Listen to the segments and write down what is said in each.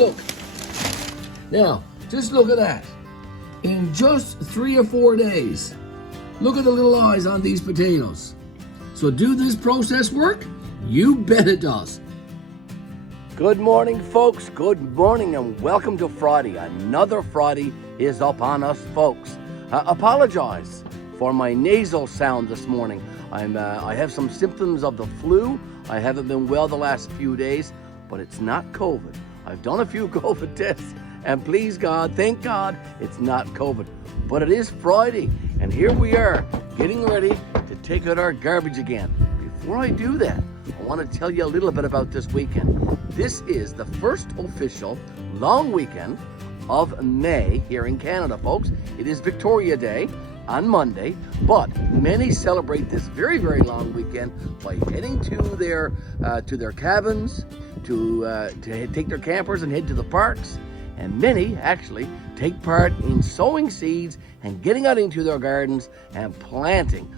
Look. Now, just look at that. In just 3 or 4 days, look at the little eyes on these potatoes. So do this process work? You bet it does. Good morning, folks. Good morning and welcome to Friday. Another Friday is up on us, folks. Apologize for my nasal sound this morning. I have some symptoms of the flu. I haven't been well the last few days, but it's not COVID. I've done a few COVID tests, and please God, thank God, it's not COVID. But it is Friday, and here we are, getting ready to take out our garbage again. Before I do that, I want to tell you a little bit about this weekend. This is the first official long weekend of May here in Canada, folks. It is Victoria Day on Monday, but many celebrate this very, very long weekend by heading to their cabins, to take their campers and head to the parks. And many actually take part in sowing seeds and getting out into their gardens and planting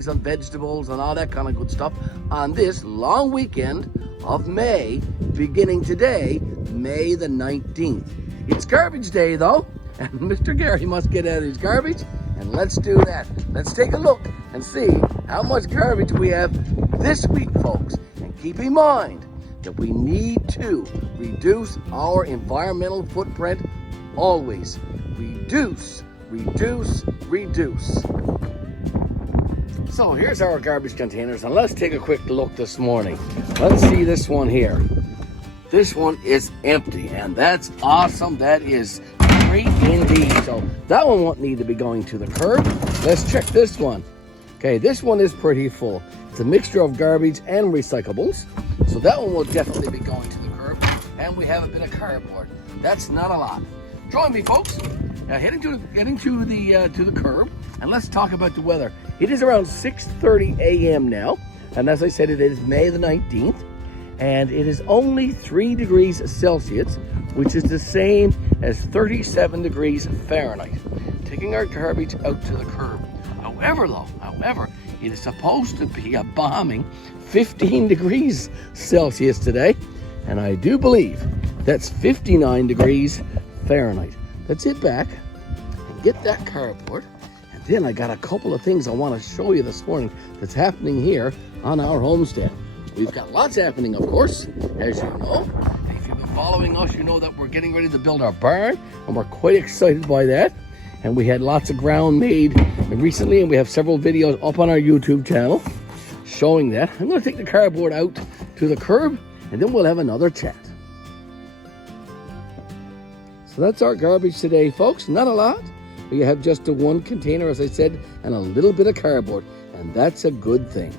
some vegetables and all that kind of good stuff on this long weekend of May, beginning today, May the 19th. It's garbage day though, and Mr. Garry must get out his garbage, and let's do that. Let's take a look and see how much garbage we have this week, folks. And keep in mind that we need to reduce our environmental footprint always. Reduce, reduce, reduce. So here's our garbage containers, and let's take a quick look this morning. Let's see this one here. This one is empty, and that's awesome. That is great indeed. So that one won't need to be going to the curb. Let's check this one. Okay, this one is pretty full. It's a mixture of garbage and recyclables. So that one will definitely be going to the curb. And we have a bit of cardboard. That's not a lot. Join me, folks. Heading to the curb, and let's talk about the weather. It is around 6:30 a.m. now, and as I said, it is May the 19th, and it is only 3 degrees Celsius, which is the same as 37 degrees Fahrenheit. Taking our garbage out to the curb. However, it is supposed to be a balming 15 degrees Celsius today, and I do believe that's 59 degrees Fahrenheit. Let's sit back and get that cardboard, and then I got a couple of things I want to show you this morning that's happening here on our homestead. We've got lots happening, of course, as you know. If you've been following us, you know that we're getting ready to build our barn, and we're quite excited by that. And we had lots of ground made recently, and we have several videos up on our YouTube channel showing that. I'm going to take the cardboard out to the curb, and then we'll have another chat. So that's our garbage today, folks. Not a lot. We have just the one container, as I said, and a little bit of cardboard, and that's a good thing.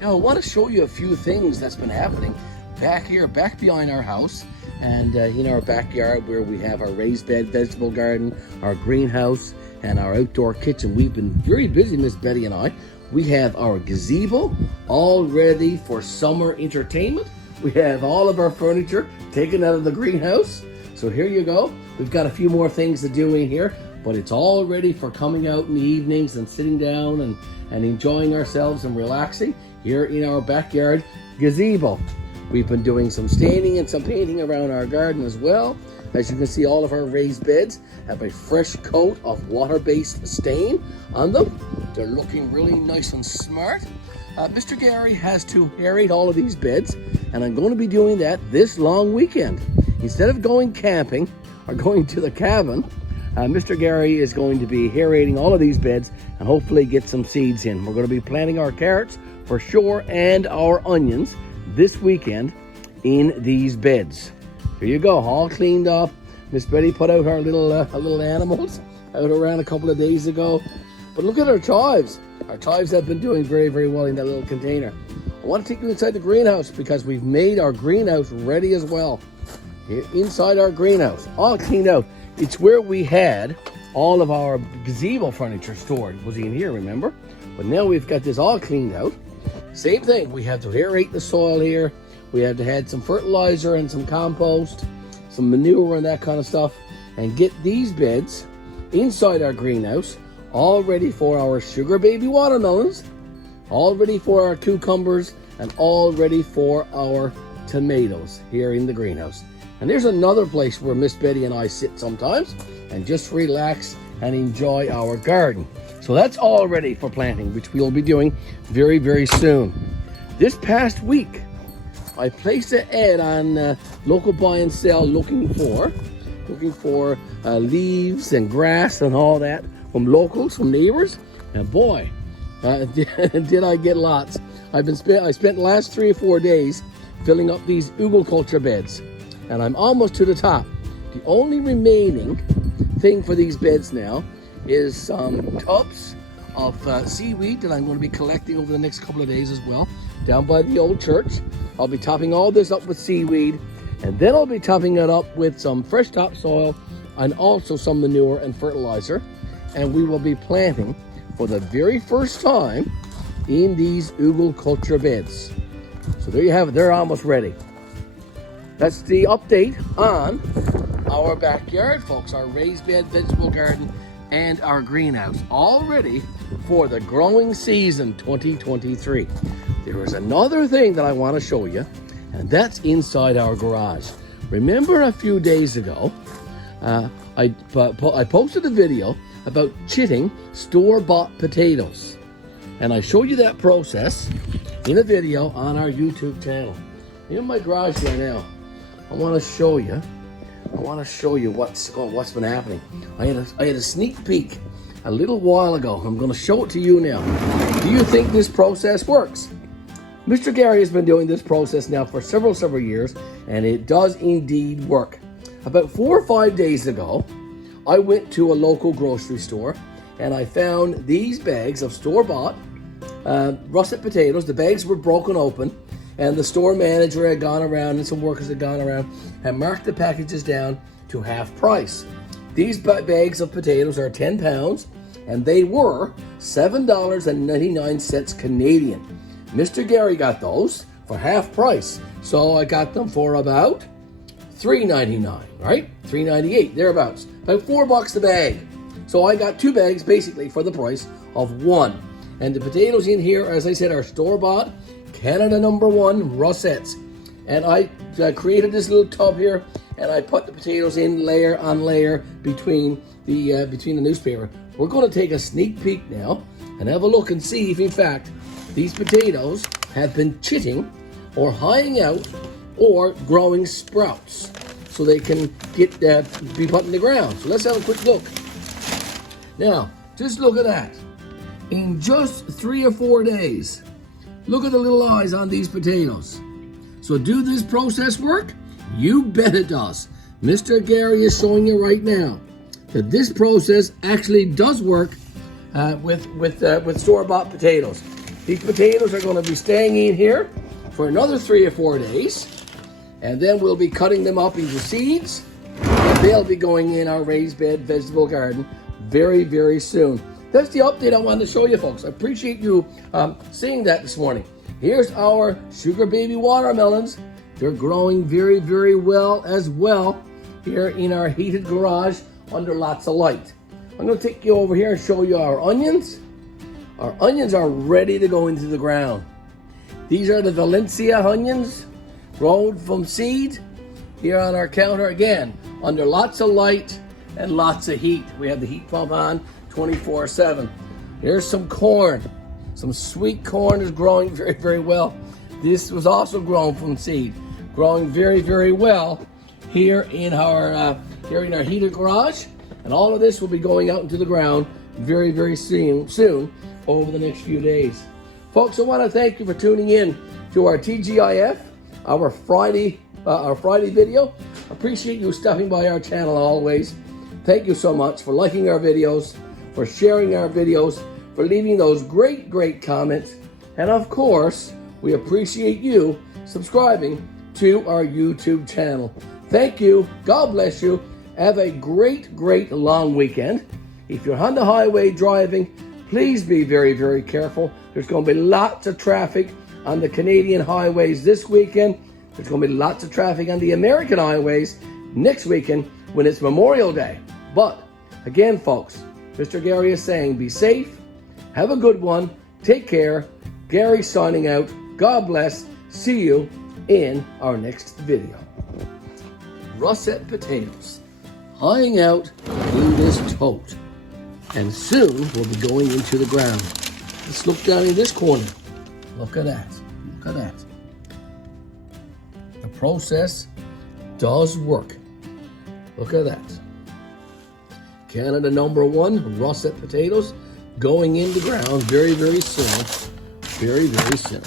Now, I want to show you a few things that's been happening back here, back behind our house, and in our backyard where we have our raised bed vegetable garden, our greenhouse, and our outdoor kitchen. We've been very busy, Miss Betty and I. We have our gazebo all ready for summer entertainment. We have all of our furniture taken out of the greenhouse. So here you go. We've got a few more things to do in here, but it's all ready for coming out in the evenings and sitting down and enjoying ourselves and relaxing here in our backyard gazebo. We've been doing some staining and some painting around our garden as well. As you can see, all of our raised beds have a fresh coat of water-based stain on them. They're looking really nice and smart. Mr. Garry has to aerate all of these beds, and I'm going to be doing that this long weekend. Instead of going camping or going to the cabin, Mr. Garry is going to be aerating all of these beds and hopefully get some seeds in. We're going to be planting our carrots for sure and our onions this weekend in these beds. Here you go, all cleaned up. Miss Betty put out our little animals out around a couple of days ago. But look at our chives. Our chives have been doing very, very well in that little container. I want to take you inside the greenhouse because we've made our greenhouse ready as well. Here inside our greenhouse, all cleaned out. It's where we had all of our gazebo furniture stored. It was in here, remember? But now we've got this all cleaned out. Same thing, we have to aerate the soil here. We have to add some fertilizer and some compost, some manure and that kind of stuff, and get these beds inside our greenhouse all ready for our sugar baby watermelons, all ready for our cucumbers, and all ready for our tomatoes here in the greenhouse. And there's another place where Miss Betty and I sit sometimes and just relax and enjoy our garden. So that's all ready for planting, which we'll be doing very, very soon. This past week, I placed an ad on local buy and sell looking for leaves and grass and all that from locals, from neighbors. And boy, did I get lots. I spent the last 3 or 4 days filling up these culture beds, and I'm almost to the top. The only remaining thing for these beds now is some tubs of seaweed that I'm going to be collecting over the next couple of days as well, down by the old church. I'll be topping all this up with seaweed, and then I'll be topping it up with some fresh topsoil and also some manure and fertilizer, and we will be planting for the very first time in these culture beds. So there you have it, they're almost ready. That's the update on our backyard, folks, our raised bed vegetable garden and our greenhouse, all ready for the growing season 2023. There is another thing that I want to show you, and that's inside our garage. Remember a few days ago, I posted a video about chitting store-bought potatoes. And I showed you that process in a video on our YouTube channel. In my garage right now, I want to show you what's been happening. I had a sneak peek a little while ago. I'm going to show it to you now. Do you think this process works? Mr. Garry has been doing this process now for several years, and it does indeed work. About 4 or 5 days ago, I went to a local grocery store and I found these bags of store-bought russet potatoes. The bags were broken open, and the store manager had gone around and some workers had gone around and marked the packages down to half price. These bags of potatoes are 10 pounds, and they were $7.99 Canadian. Mr. Garry got those for half price, so I got them for about $3.99, right? $3.98, thereabouts. About $4 a bag. So I got 2 bags basically for the price of 1. And the potatoes in here, as I said, are store-bought Canada #1 russets. And I created this little tub here, and I put the potatoes in layer on layer between the newspaper. We're going to take a sneak peek now and have a look and see if in fact these potatoes have been chitting or hying out or growing sprouts so they can be put in the ground. So let's have a quick look. Now, just look at that. In just 3 or 4 days, look at the little eyes on these potatoes. So do this process work? You bet it does. Mr. Garry is showing you right now that this process actually does work with store-bought potatoes. These potatoes are going to be staying in here for another 3 or 4 days, and then we'll be cutting them up into seeds, and they'll be going in our raised bed vegetable garden very, very soon. That's the update I wanted to show you, folks. I appreciate you seeing that this morning. Here's our sugar baby watermelons. They're growing very, very well as well here in our heated garage under lots of light. I'm going to take you over here and show you our onions. Our onions are ready to go into the ground. These are the Valencia onions grown from seed here on our counter, again, under lots of light and lots of heat. We have the heat pump on 24/7. Here's some corn. Some sweet corn is growing very, very well. This was also grown from seed, growing very, very well here in our heated garage. And all of this will be going out into the ground very, very soon over the next few days. Folks, I want to thank you for tuning in to our TGIF, our Friday video. Appreciate you stopping by our channel always. Thank you so much for liking our videos, for sharing our videos, for leaving those great, great comments. And of course, we appreciate you subscribing to our YouTube channel. Thank you. God bless you. Have a great, great long weekend. If you're on the highway driving, please be very, very careful. There's going to be lots of traffic on the Canadian highways this weekend. There's going to be lots of traffic on the American highways next weekend when it's Memorial Day. But again, folks, Mr. Garry is saying be safe, have a good one, take care. Garry signing out. God bless. See you in our next video. Russet potatoes, hiding out in this tote. And soon we'll be going into the ground. Let's look down in this corner. Look at that, look at that. The process does work. Look at that. Canada #1 russet potatoes going in the ground very, very soon. Very, very soon.